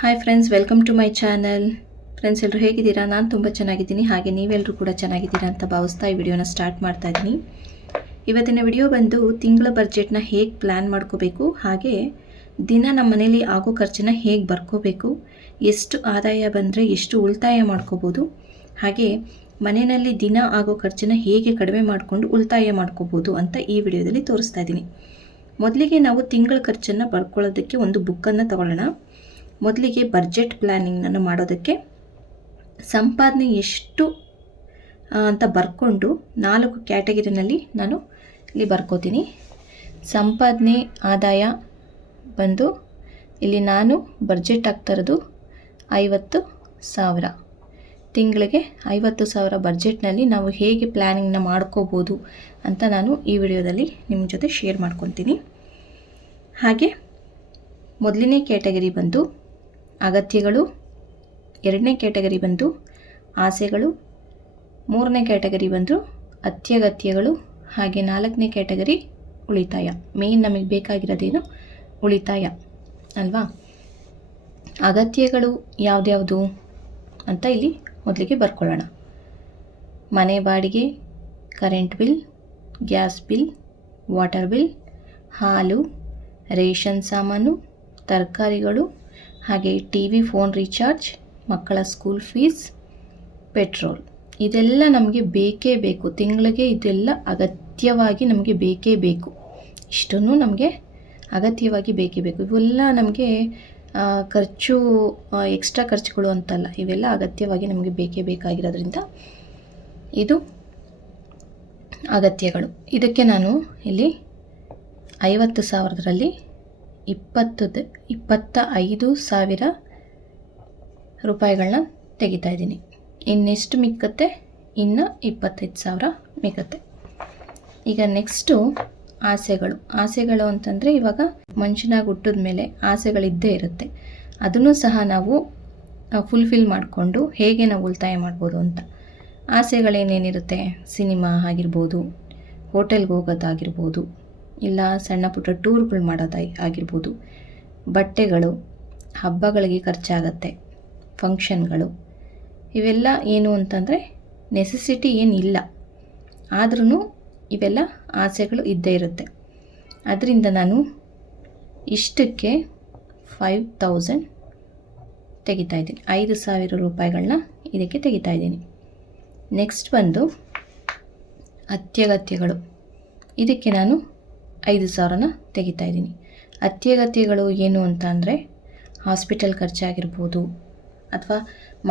Hi friends welcome to my channel friends ಎಲ್ಲರೂ ಹೇಗಿದ್ದೀರಾ? ನಾನು ತುಂಬ ಚೆನ್ನಾಗಿದ್ದೀನಿ. ಹಾಗೆ ನೀವೆಲ್ಲರೂ ಕೂಡ ಚೆನ್ನಾಗಿದ್ದೀರಾ ಅಂತ ಭಾವಿಸ್ತಾ ಈ ವಿಡಿಯೋನ ಸ್ಟಾರ್ಟ್ ಮಾಡ್ತಾ ಇದ್ದೀನಿ. ಇವತ್ತಿನ ವಿಡಿಯೋ ಬಂದು ತಿಂಗಳ ಬಜೆಟ್ನ ಹೇಗೆ ಪ್ಲ್ಯಾನ್ ಮಾಡ್ಕೋಬೇಕು, ಹಾಗೆ ದಿನ ನಮ್ಮ ಮನೇಲಿ ಆಗೋ ಖರ್ಚನ್ನು ಹೇಗೆ ಬರ್ಕೋಬೇಕು, ಎಷ್ಟು ಆದಾಯ ಬಂದರೆ ಎಷ್ಟು ಉಳಿತಾಯ ಮಾಡ್ಕೋಬೋದು, ಹಾಗೆ ಮನೆಯಲ್ಲಿ ದಿನ ಆಗೋ ಖರ್ಚನ್ನು ಹೇಗೆ ಕಡಿಮೆ ಮಾಡಿಕೊಂಡು ಉಳಿತಾಯ ಮಾಡ್ಕೋಬೋದು ಅಂತ ಈ ವಿಡಿಯೋದಲ್ಲಿ ತೋರಿಸ್ತಾ ಇದ್ದೀನಿ. ಮೊದಲಿಗೆ ನಾವು ತಿಂಗಳ ಖರ್ಚನ್ನು ಬರ್ಕೊಳ್ಳೋದಕ್ಕೆ ಒಂದು ಬುಕ್ಕನ್ನು ತಗೊಳ್ಳೋಣ. ಮೊದಲಿಗೆ ಬಡ್ಜೆಟ್ ಪ್ಲ್ಯಾನಿಂಗನ್ನು ಮಾಡೋದಕ್ಕೆ ಸಂಪಾದನೆ ಎಷ್ಟು ಅಂತ ಬರ್ಕೊಂಡು ನಾಲ್ಕು ಕ್ಯಾಟಗರಿನಲ್ಲಿ ನಾನು ಇಲ್ಲಿ ಬರ್ಕೋತೀನಿ. ಸಂಪಾದನೆ, ಆದಾಯ ಬಂದು ಇಲ್ಲಿ ನಾನು ಬಜೆಟ್ ಆಗ್ತಾ ಇರೋದು ಐವತ್ತು ಸಾವಿರ. ತಿಂಗಳಿಗೆ ಐವತ್ತು ಸಾವಿರ ಬಡ್ಜೆಟ್ನಲ್ಲಿ ನಾವು ಹೇಗೆ ಪ್ಲ್ಯಾನಿಂಗ್ನ ಮಾಡ್ಕೋಬೋದು ಅಂತ ನಾನು ಈ ವಿಡಿಯೋದಲ್ಲಿ ನಿಮ್ಮ ಜೊತೆ ಶೇರ್ ಮಾಡ್ಕೊತೀನಿ. ಹಾಗೆ ಮೊದಲನೇ ಕ್ಯಾಟಗರಿ ಬಂದು ಅಗತ್ಯಗಳು ಎರಡನೇ ಕ್ಯಾಟಗರಿ ಬಂದು ಆಸೆಗಳು, ಮೂರನೇ ಕ್ಯಾಟಗರಿ ಬಂದು ಅತ್ಯಗತ್ಯಗಳು, ಹಾಗೆ ನಾಲ್ಕನೇ ಕ್ಯಾಟಗರಿ ಉಳಿತಾಯ. ಮೇನ್ ನಮಗೆ ಬೇಕಾಗಿರೋದೇನು? ಉಳಿತಾಯ, ಅಲ್ವಾ? ಅಗತ್ಯಗಳು ಯಾವುದ್ಯಾವುದು ಅಂತ ಇಲ್ಲಿ ಮೊದಲಿಗೆ ಬರ್ಕೊಳ್ಳೋಣ. ಮನೆ ಬಾಡಿಗೆ current bill gas bill water bill ಹಾಲು, ರೇಷನ್ ಸಾಮಾನು, ತರಕಾರಿಗಳು ಹಾಗೆ ಟಿ ವಿ ಫೋನ್ ರೀಚಾರ್ಜ್, ಮಕ್ಕಳ ಸ್ಕೂಲ್ ಫೀಸ್, ಪೆಟ್ರೋಲ್. ಇದೆಲ್ಲ ನಮಗೆ ಬೇಕೇ ಬೇಕು. ತಿಂಗಳಿಗೆ ಇದೆಲ್ಲ ಅಗತ್ಯವಾಗಿ ನಮಗೆ ಬೇಕೇ ಬೇಕು. ಇಷ್ಟನ್ನು ನಮಗೆ ಅಗತ್ಯವಾಗಿ ಬೇಕೇ ಬೇಕು. ಇವೆಲ್ಲ ನಮಗೆ ಖರ್ಚು ಎಕ್ಸ್ಟ್ರಾ ಖರ್ಚುಗಳು ಅಂತಲ್ಲ, ಇವೆಲ್ಲ ಅಗತ್ಯವಾಗಿ ನಮಗೆ ಬೇಕೇ ಬೇಕಾಗಿರೋದ್ರಿಂದ ಇದು ಅಗತ್ಯಗಳು. ಇದಕ್ಕೆ ನಾನು ಇಲ್ಲಿ ಐವತ್ತು ಸಾವಿರದಲ್ಲಿ ಇಪ್ಪತ್ತು ಇಪ್ಪತ್ತ ಐದು ಸಾವಿರ ರೂಪಾಯಿಗಳನ್ನ ತೆಗಿತಾ ಇದ್ದೀನಿ. ಇನ್ನೆಷ್ಟು ಮಿಕ್ಕತ್ತೆ? ಇನ್ನು ಇಪ್ಪತ್ತೈದು ಸಾವಿರ ಮಿಕ್ಕತ್ತೆ. ಈಗ ನೆಕ್ಸ್ಟು ಆಸೆಗಳು. ಆಸೆಗಳು ಅಂತಂದರೆ ಇವಾಗ ಮನುಷ್ಯನಾಗಿ ಹುಟ್ಟಿದ ಮೇಲೆ ಆಸೆಗಳಿದ್ದೇ ಇರುತ್ತೆ. ಅದನ್ನು ಸಹ ನಾವು ಫುಲ್ಫಿಲ್ ಮಾಡಿಕೊಂಡು ಹೇಗೆ ನಾವು ಉಳಿತಾಯ ಮಾಡ್ಬೋದು ಅಂತ. ಆಸೆಗಳೇನೇನಿರುತ್ತೆ? ಸಿನಿಮಾ ಆಗಿರ್ಬೋದು, ಹೋಟೆಲ್ಗೆ ಹೋಗೋದಾಗಿರ್ಬೋದು ಇಲ್ಲ ಸಣ್ಣ ಪುಟ್ಟ ಟೂರ್ಗಳು ಮಾಡೋದಾಗಿ ಆಗಿರ್ಬೋದು. ಬಟ್ಟೆಗಳು, ಹಬ್ಬಗಳಿಗೆ ಖರ್ಚಾಗತ್ತೆ. ಫಂಕ್ಷನ್ಗಳು ಇವೆಲ್ಲ ಏನು ಅಂತಂದರೆ ನೆಸೆಸಿಟಿ ಏನಿಲ್ಲ. ಆದ್ರೂ ಇವೆಲ್ಲ ಆಸೆಗಳು ಇದ್ದೇ ಇರುತ್ತೆ. ಅದರಿಂದ ನಾನು ಇಷ್ಟಕ್ಕೆ ಫೈವ್ ತೌಸಂಡ್ ತೆಗಿತಾಯಿದ್ದೀನಿ ಐದು ಸಾವಿರ ರೂಪಾಯಿಗಳನ್ನ ಇದಕ್ಕೆ ತೆಗಿತಾಯಿದ್ದೀನಿ ನೆಕ್ಸ್ಟ್ ಬಂದು ಅತ್ಯಗತ್ಯಗಳು. ಇದಕ್ಕೆ ನಾನು ಐದು ಸಾವಿರನ ತೆಗಿತಾ ಇದ್ದೀನಿ. ಅತ್ಯಗತ್ಯಗಳು ಏನು ಅಂತ ಅಂದರೆ ಹಾಸ್ಪಿಟಲ್ ಖರ್ಚಾಗಿರ್ಬೋದು ಅಥವಾ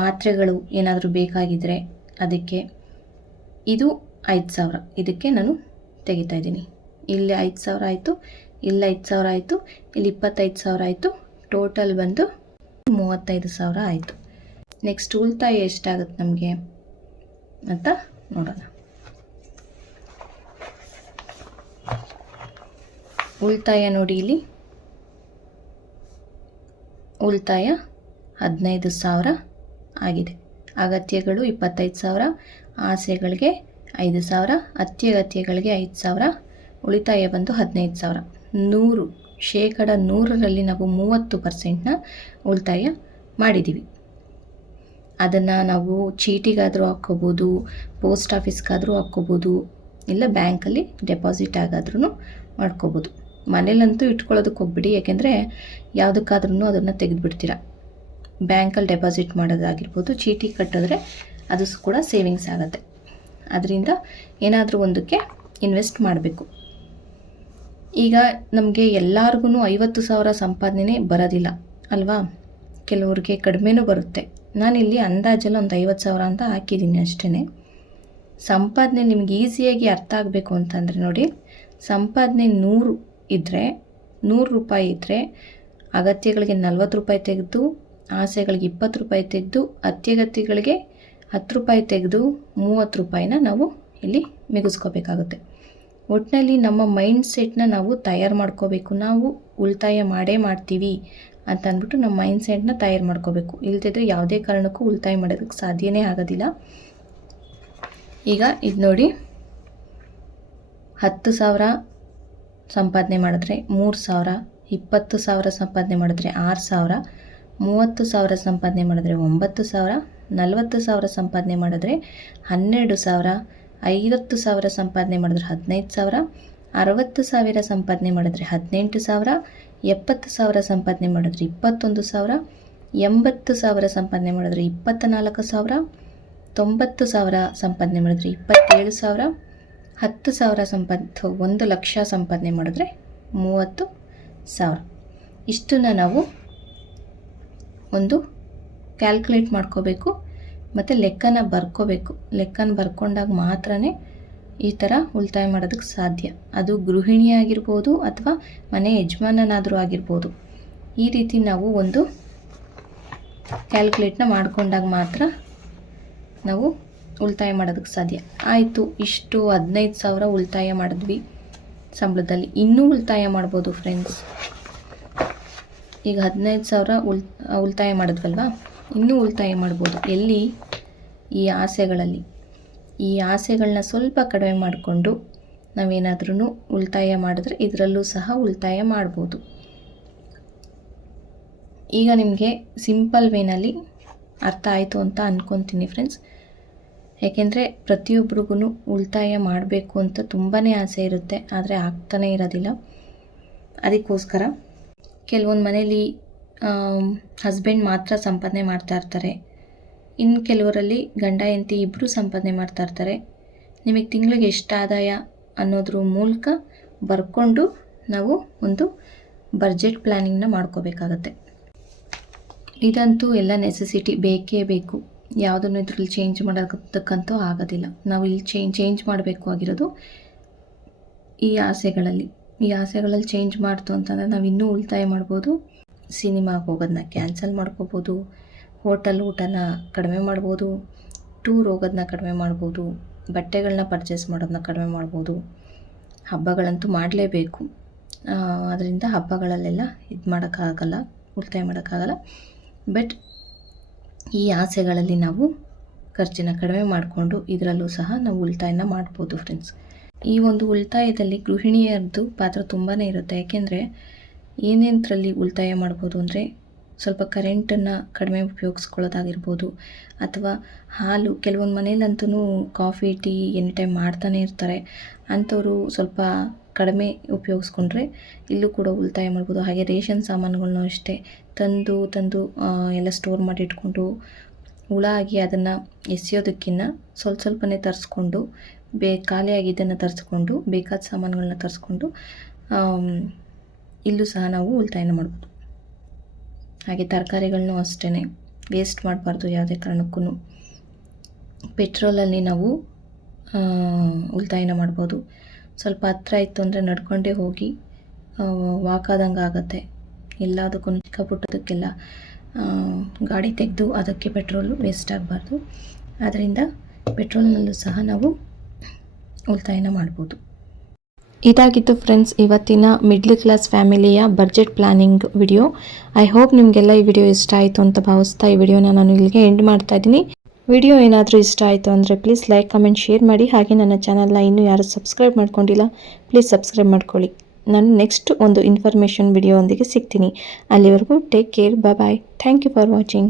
ಮಾತ್ರೆಗಳು ಏನಾದರೂ ಬೇಕಾಗಿದ್ದರೆ ಅದಕ್ಕೆ ಇದು ಐದು ಸಾವಿರ. ಇದಕ್ಕೆ ನಾನು ತೆಗಿತಾ ಇದ್ದೀನಿ. ಇಲ್ಲಿ ಐದು ಸಾವಿರ ಆಯಿತು, ಇಲ್ಲಿ ಐದು ಸಾವಿರ ಆಯಿತು, ಇಲ್ಲಿ ಇಪ್ಪತ್ತೈದು ಸಾವಿರ ಆಯಿತು, ಟೋಟಲ್ ಬಂದು ಮೂವತ್ತೈದು ಸಾವಿರ ಆಯಿತು. ನೆಕ್ಸ್ಟ್ ಉಳಿತಾಯ ಎಷ್ಟಾಗುತ್ತೆ ನಮಗೆ ಅಂತ ನೋಡೋಣ. ಉಳಿತಾಯ ನೋಡಿ ಇಲ್ಲಿ. ಉಳಿತಾಯ ಹದಿನೈದು ಸಾವಿರ ಆಗಿದೆ. ಅಗತ್ಯಗಳು ಇಪ್ಪತ್ತೈದು ಸಾವಿರ, ಆಸೆಗಳಿಗೆ ಐದು ಸಾವಿರ, ಅತ್ಯಗತ್ಯಗಳಿಗೆ ಐದು ಸಾವಿರ, ಉಳಿತಾಯ ಬಂದು ಹದಿನೈದು ಸಾವಿರ. ನೂರು, ಶೇಕಡ ನೂರರಲ್ಲಿ ನಾವು ಮೂವತ್ತು ಪರ್ಸೆಂಟ್ನ ಉಳಿತಾಯ ಮಾಡಿದ್ದೀವಿ ಅದನ್ನು ನಾವು ಚೀಟಿಗಾದರೂ ಹಾಕ್ಕೋಬೋದು, ಪೋಸ್ಟ್ ಆಫೀಸ್ಗಾದರೂ ಹಾಕ್ಕೋಬೋದು, ಇಲ್ಲ ಬ್ಯಾಂಕಲ್ಲಿ ಡೆಪಾಸಿಟ್ ಆಗಾದ್ರೂ ಮಾಡ್ಕೋಬೋದು. ಮನೇಲಂತೂ ಇಟ್ಕೊಳ್ಳೋದಕ್ಕೆ ಹೋಗ್ಬಿಡಿ, ಯಾಕೆಂದರೆ ಯಾವುದಕ್ಕಾದ್ರೂ ಅದನ್ನು ತೆಗೆದುಬಿಡ್ತೀರ. ಬ್ಯಾಂಕಲ್ಲಿ ಡೆಪಾಸಿಟ್ ಮಾಡೋದಾಗಿರ್ಬೋದು, ಚೀಟಿ ಕಟ್ಟಿದ್ರೆ ಅದು ಕೂಡ ಸೇವಿಂಗ್ಸ್ ಆಗುತ್ತೆ. ಅದರಿಂದ ಏನಾದರೂ ಒಂದಕ್ಕೆ ಇನ್ವೆಸ್ಟ್ ಮಾಡಬೇಕು. ಈಗ ನಮಗೆ ಎಲ್ಲರಿಗೂ ಐವತ್ತು ಸಾವಿರ ಸಂಪಾದನೆ ಬರೋದಿಲ್ಲ, ಅಲ್ವಾ? ಕೆಲವ್ರಿಗೆ ಕಡಿಮೆನೂ ಬರುತ್ತೆ. ನಾನಿಲ್ಲಿ ಅಂದಾಜಲ್ಲಿ ಒಂದು ಐವತ್ತು ಸಾವಿರ ಅಂತ ಹಾಕಿದ್ದೀನಿ ಅಷ್ಟೇ ಸಂಪಾದನೆ ನಿಮ್ಗೆ ಈಸಿಯಾಗಿ ಅರ್ಥ ಆಗಬೇಕು ಅಂತಂದರೆ ನೋಡಿ, ಸಂಪಾದನೆ ನೂರು ಇದ್ದರೆ ನೂರು ರೂಪಾಯಿ ಇದ್ದರೆ ಅಗತ್ಯಗಳಿಗೆ ನಲ್ವತ್ತು ರೂಪಾಯಿ ತೆಗೆದು, ಆಸೆಗಳಿಗೆ ಇಪ್ಪತ್ತು ರೂಪಾಯಿ ತೆಗೆದು, ಅತ್ಯಗತ್ಯಗಳಿಗೆ ಹತ್ತು ರೂಪಾಯಿ ತೆಗೆದು ಮೂವತ್ತು ರೂಪಾಯಿನ ನಾವು ಇಲ್ಲಿ ಮಿಗಿಸ್ಕೋಬೇಕಾಗುತ್ತೆ. ಒಟ್ಟಿನಲ್ಲಿ ನಮ್ಮ ಮೈಂಡ್ ಸೆಟ್ನ ನಾವು ತಯಾರು ಮಾಡ್ಕೋಬೇಕು. ನಾವು ಉಳಿತಾಯ ಮಾಡೇ ಮಾಡ್ತೀವಿ ಅಂತ ಅಂದ್ಬಿಟ್ಟು ನಮ್ಮ ಮೈಂಡ್ ಸೆಟ್ನ ತಯಾರು ಮಾಡ್ಕೋಬೇಕು. ಇಲ್ದಿದ್ರೆ ಯಾವುದೇ ಕಾರಣಕ್ಕೂ ಉಳಿತಾಯ ಮಾಡೋದಕ್ಕೆ ಸಾಧ್ಯನೇ ಆಗೋದಿಲ್ಲ. ಈಗ ಇದು ನೋಡಿ ಹತ್ತು ಸಾವಿರ ಸಂಪಾದನೆ ಮಾಡಿದ್ರೆ ಮೂರು ಸಾವಿರ, ಇಪ್ಪತ್ತು ಸಾವಿರ ಸಂಪಾದನೆ ಮಾಡಿದ್ರೆ ಆರು ಸಾವಿರ, ಮೂವತ್ತು ಸಾವಿರ ಸಂಪಾದನೆ ಮಾಡಿದ್ರೆ ಒಂಬತ್ತು ಸಾವಿರ, ನಲವತ್ತು ಸಾವಿರ ಸಂಪಾದನೆ ಮಾಡಿದ್ರೆ ಹನ್ನೆರಡು ಸಾವಿರ, ಐವತ್ತು ಸಾವಿರ ಸಂಪಾದನೆ ಮಾಡಿದ್ರೆ ಹದಿನೈದು ಸಾವಿರ, ಅರವತ್ತು ಸಾವಿರ ಸಂಪಾದನೆ ಮಾಡಿದ್ರೆ ಹದಿನೆಂಟು ಸಾವಿರ, ಎಪ್ಪತ್ತು ಸಾವಿರ ಸಂಪಾದನೆ ಮಾಡಿದ್ರೆ ಇಪ್ಪತ್ತೊಂದು ಸಾವಿರ, ಎಂಬತ್ತು ಸಾವಿರ ಸಂಪಾದನೆ ಮಾಡಿದ್ರೆ ಇಪ್ಪತ್ತ ನಾಲ್ಕು ಸಾವಿರ, ತೊಂಬತ್ತು ಸಾವಿರ ಸಂಪಾದನೆ ಮಾಡಿದ್ರೆ ಇಪ್ಪತ್ತೇಳು ಸಾವಿರ ಹತ್ತು ಸಾವಿರ ಸಂಪಾದ ಒಂದು ಲಕ್ಷ ಸಂಪಾದನೆ ಮಾಡಿದ್ರೆ ಮೂವತ್ತು ಸಾವಿರ. ಇಷ್ಟನ್ನು ನಾವು ಒಂದು ಕ್ಯಾಲ್ಕುಲೇಟ್ ಮಾಡ್ಕೋಬೇಕು, ಮತ್ತು ಲೆಕ್ಕನ ಬರ್ಕೋಬೇಕು. ಲೆಕ್ಕನ ಬರ್ಕೊಂಡಾಗ ಮಾತ್ರ ಈ ಥರ ಉಳಿತಾಯ ಮಾಡೋದಕ್ಕೆ ಸಾಧ್ಯ. ಅದು ಗೃಹಿಣಿ ಆಗಿರ್ಬೋದು ಅಥವಾ ಮನೆ ಯಜಮಾನನಾದರೂ ಆಗಿರ್ಬೋದು. ಈ ರೀತಿ ನಾವು ಒಂದು ಕ್ಯಾಲ್ಕುಲೇಟ್ನ ಮಾಡಿಕೊಂಡಾಗ ಮಾತ್ರ ನಾವು ಉಳಿತಾಯ ಮಾಡೋದಕ್ಕೆ ಸಾಧ್ಯ. ಆಯಿತು, ಇಷ್ಟು ಹದಿನೈದು ಸಾವಿರ ಉಳಿತಾಯ ಮಾಡಿದ್ವಿ ಸಂಬಳದಲ್ಲಿ. ಇನ್ನೂ ಉಳಿತಾಯ ಮಾಡ್ಬೋದು ಫ್ರೆಂಡ್ಸ್ ಈಗ ಹದಿನೈದು ಸಾವಿರ ಉಳ್, ಉಳಿತಾಯ ಮಾಡಿದ್ವಲ್ವಾ? ಇನ್ನೂ ಉಳಿತಾಯ ಮಾಡ್ಬೋದು. ಎಲ್ಲಿ? ಈ ಆಸೆಗಳಲ್ಲಿ. ಈ ಆಸೆಗಳನ್ನ ಸ್ವಲ್ಪ ಕಡಿಮೆ ಮಾಡಿಕೊಂಡು ನಾವೇನಾದ್ರೂ ಉಳಿತಾಯ ಮಾಡಿದ್ರೆ ಇದರಲ್ಲೂ ಸಹ ಉಳಿತಾಯ ಮಾಡ್ಬೋದು. ಈಗ ನಿಮಗೆ ಸಿಂಪಲ್ ವೇನಲ್ಲಿ ಅರ್ಥ ಆಯಿತು ಅಂತ ಅಂದ್ಕೊತೀನಿ ಫ್ರೆಂಡ್ಸ್ ಯಾಕೆಂದರೆ ಪ್ರತಿಯೊಬ್ರಿಗೂ ಉಳಿತಾಯ ಮಾಡಬೇಕು ಅಂತ ತುಂಬಾ ಆಸೆ ಇರುತ್ತೆ, ಆದರೆ ಆಗ್ತಾನೇ ಇರೋದಿಲ್ಲ. ಅದಕ್ಕೋಸ್ಕರ ಕೆಲವೊಂದು ಮನೇಲಿ ಹಸ್ಬೆಂಡ್ ಮಾತ್ರ ಸಂಪಾದನೆ ಮಾಡ್ತಾ ಇರ್ತಾರೆ. ಇನ್ನು ಕೆಲವರಲ್ಲಿ ಗಂಡ, ಹೆಂಡತಿ ಇಬ್ಬರು ಸಂಪಾದನೆ ಮಾಡ್ತಾ ಇರ್ತಾರೆ. ನಿಮಗೆ ತಿಂಗಳಿಗೆ ಎಷ್ಟು ಆದಾಯ ಅನ್ನೋದ್ರ ಮೂಲಕ ಬರ್ಕೊಂಡು ನಾವು ಒಂದು ಬಜೆಟ್ ಪ್ಲ್ಯಾನಿಂಗ್ನ ಮಾಡ್ಕೋಬೇಕಾಗತ್ತೆ. ಇದಂತೂ ಎಲ್ಲ ನೆಸೆಸಿಟಿ ಬೇಕೇ ಬೇಕು. ಯಾವುದನ್ನು ಇದರಲ್ಲಿ ಚೇಂಜ್ ಮಾಡೋದಕ್ಕಂತೂ ಆಗೋದಿಲ್ಲ. ನಾವು ಇಲ್ಲಿ ಚೇಂಜ್ ಚೇಂಜ್ ಮಾಡಬೇಕು ಆಗಿರೋದು ಈ ಆಸೆಗಳಲ್ಲಿ. ಈ ಆಸೆಗಳಲ್ಲಿ ಚೇಂಜ್ ಮಾಡ್ತು ಅಂತಂದರೆ ನಾವು ಇನ್ನೂ ಉಳಿತಾಯ ಮಾಡ್ಬೋದು ಸಿನಿಮಾಗೆ ಹೋಗೋದನ್ನ ಕ್ಯಾನ್ಸಲ್ ಮಾಡ್ಕೋಬೋದು ಹೋಟೆಲ್ ಊಟನ ಕಡಿಮೆ ಮಾಡ್ಬೋದು ಟೂರ್ ಹೋಗೋದನ್ನ ಕಡಿಮೆ ಮಾಡ್ಬೋದು ಬಟ್ಟೆಗಳನ್ನ ಪರ್ಚೇಸ್ ಮಾಡೋದನ್ನ ಕಡಿಮೆ ಮಾಡ್ಬೋದು, ಹಬ್ಬಗಳಂತೂ ಮಾಡಲೇಬೇಕು. ಅದರಿಂದ ಹಬ್ಬಗಳಲ್ಲೆಲ್ಲ ಇದು ಮಾಡೋಕ್ಕಾಗಲ್ಲ, ಉಳಿತಾಯ ಮಾಡೋಕ್ಕಾಗಲ್ಲ. ಬಟ್ ಈ ಆಸೆಗಳಲ್ಲಿ ನಾವು ಖರ್ಚಿನ ಕಡಿಮೆ ಮಾಡಿಕೊಂಡು ಇದರಲ್ಲೂ ಸಹ ನಾವು ಉಳಿತಾಯನ ಮಾಡ್ಬೋದು ಫ್ರೆಂಡ್ಸ್ ಈ ಒಂದು ಉಳಿತಾಯದಲ್ಲಿ ಗೃಹಿಣಿಯರದ್ದು ಪಾತ್ರ ತುಂಬಾ ಇರುತ್ತೆ. ಯಾಕೆಂದರೆ ಏನೇನರಲ್ಲಿ ಉಳಿತಾಯ ಮಾಡ್ಬೋದು ಅಂದರೆ ಸ್ವಲ್ಪ ಕರೆಂಟನ್ನು ಕಡಿಮೆ ಉಪಯೋಗಿಸ್ಕೊಳ್ಳೋದಾಗಿರ್ಬೋದು, ಅಥವಾ ಹಾಲು ಕೆಲವೊಂದು ಮನೇಲಂತೂ ಕಾಫಿ ಟೀ ಎನಿ ಟೈಮ್ ಮಾಡ್ತಾನೆ ಇರ್ತಾರೆ. ಅಂಥವರು ಸ್ವಲ್ಪ ಕಡಿಮೆ ಉಪಯೋಗಿಸ್ಕೊಂಡ್ರೆ ಇಲ್ಲೂ ಕೂಡ ಉಳಿತಾಯ ಮಾಡ್ಬೋದು. ಹಾಗೆ ರೇಷನ್ ಸಾಮಾನುಗಳನ್ನೂ ಅಷ್ಟೇ. ತಂದು ತಂದು ಎಲ್ಲ ಸ್ಟೋರ್ ಮಾಡಿ ಇಟ್ಕೊಂಡು ಹುಳ ಆಗಿ ಅದನ್ನು ಎಸೆಯೋದಕ್ಕಿಂತ ಸ್ವಲ್ಪ ಸ್ವಲ್ಪನೇ ತರಿಸ್ಕೊಂಡು, ಬೇ ಖಾಲಿಯಾಗಿದ್ದನ್ನು ತರಿಸ್ಕೊಂಡು, ಬೇಕಾದ ಸಾಮಾನುಗಳನ್ನ ತರಿಸ್ಕೊಂಡು ಇಲ್ಲೂ ಸಹ ನಾವು ಉಳಿತಾಯನ ಮಾಡ್ಬೋದು. ಹಾಗೆ ತರಕಾರಿಗಳನ್ನು ಅಷ್ಟೇ ವೇಸ್ಟ್ ಮಾಡಬಾರ್ದು ಯಾವುದೇ ಕಾರಣಕ್ಕೂ. ಪೆಟ್ರೋಲಲ್ಲಿ ನಾವು ಉಳಿತಾಯನ ಮಾಡ್ಬೋದು. ಸ್ವಲ್ಪ ಹತ್ರ ಇತ್ತು ಅಂದರೆ ನಡ್ಕೊಂಡೇ ಹೋಗಿ ವಾಕ್ ಆದಂಗೆ ಆಗುತ್ತೆ. ಎಲ್ಲದಕ್ಕೂ ಚಿಕ್ಕ ಪುಟ್ಟದಕ್ಕೆಲ್ಲ ಗಾಡಿ ತೆಗೆದು ಅದಕ್ಕೆ ಪೆಟ್ರೋಲು ವೇಸ್ಟ್ ಆಗಬಾರ್ದು. ಆದ್ದರಿಂದ ಪೆಟ್ರೋಲ್ನಲ್ಲೂ ಸಹ ನಾವು ಉಳಿತಾಯನ ಮಾಡ್ಬೋದು. ಇದಾಗಿತ್ತು ಫ್ರೆಂಡ್ಸ್ ಇವತ್ತಿನ middle class ಫ್ಯಾಮಿಲಿಯ budget planning video I hope ನಿಮಗೆಲ್ಲ ಈ ವಿಡಿಯೋ ಇಷ್ಟ ಆಯಿತು ಅಂತ ಭಾವಿಸ್ತಾ ಈ ವಿಡಿಯೋನ ನಾನು ಇಲ್ಲಿಗೆ ಎಂಡ್ ಮಾಡ್ತಾ ಇದ್ದೀನಿ. ವಿಡಿಯೋ ಏನಾದರೂ ಇಷ್ಟ ಆಯಿತು ಅಂದರೆ ಪ್ಲೀಸ್ ಲೈಕ್ ಕಮೆಂಟ್ ಶೇರ್ ಮಾಡಿ. ಹಾಗೆ ನನ್ನ ಚಾನಲ್ನ ಇನ್ನೂ ಯಾರು ಸಬ್ಸ್ಕ್ರೈಬ್ ಮಾಡ್ಕೊಂಡಿಲ್ಲ ಪ್ಲೀಸ್ ಸಬ್ಸ್ಕ್ರೈಬ್ ಮಾಡ್ಕೊಳ್ಳಿ. ನಾನು ನೆಕ್ಸ್ಟ್ ಒಂದು ಇನ್ಫಾರ್ಮೇಷನ್ ವಿಡಿಯೋ ಒಂದಿಗೆ ಸಿಗ್ತೀನಿ. ಅಲ್ಲಿವರೆಗೂ take care bye thank you for watching